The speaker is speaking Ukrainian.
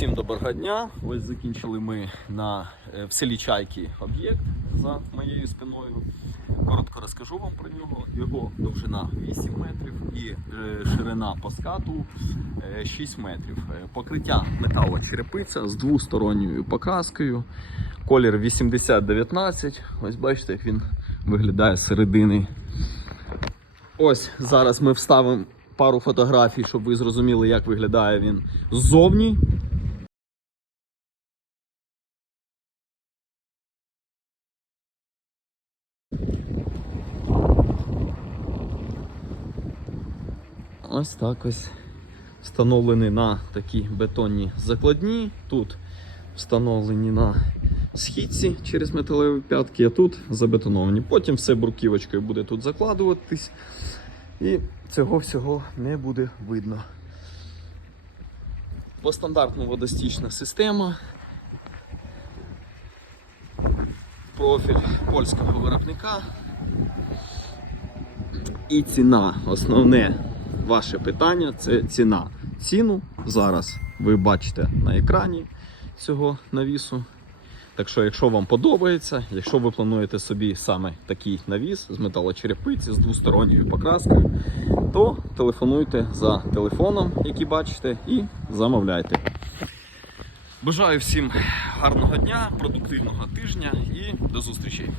Всім доброго дня. Ось закінчили ми на е, в селі Чайки об'єкт за моєю спиною. Коротко розкажу вам про нього. Його довжина 8 метрів і е, ширина по скату е, 6 метрів. Е, Покриття металочерепиця з двосторонньою покраскою. Колір 8019. Ось бачите, як він виглядає з середини. Ось зараз ми вставимо пару фотографій, щоб ви зрозуміли, як виглядає він ззовні. Ось так ось встановлений на такі бетонні закладні. Тут встановлені на східці через металеві п'ятки, а тут забетоновані. Потім все бруківочкою буде тут закладуватись. І цього всього не буде видно. По стандартну водостічна система. Профіль польського виробника. І ціна. Основне ваше питання це ціна. Ціну зараз ви бачите на екрані цього навісу. Так що, якщо вам подобається, якщо ви плануєте собі саме такий навіс з металочерепиці з двосторонньою покраскою, то телефонуйте за телефоном, який бачите, і замовляйте. Бажаю всім гарного дня, продуктивного тижня і до зустрічі!